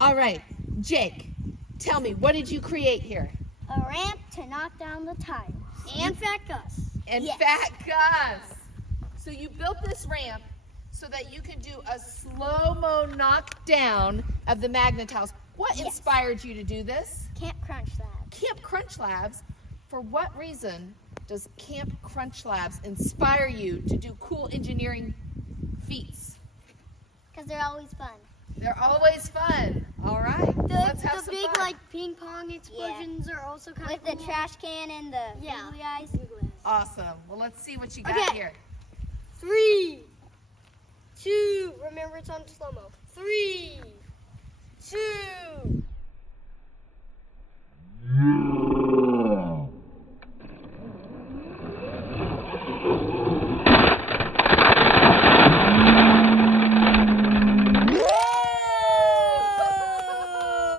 All right, Jake, tell me, what did you create here? A ramp to knock down the tires. And Phat Gus. And Phat Gus. So you built this ramp so that you can do a slow-mo knockdown of the Magna tiles. What inspired you to do this? Camp Crunch Labs. Camp Crunch Labs. For what reason does Camp Crunch Labs inspire you to do cool engineering feats? Because they're always fun. They're always fun. All right. Let's have The some big fun. ping pong explosions are also kind of With the trash can and the googly eyes. Awesome. Well, let's see what you got Okay. here. 3, 2, remember it's on slow-mo. 3,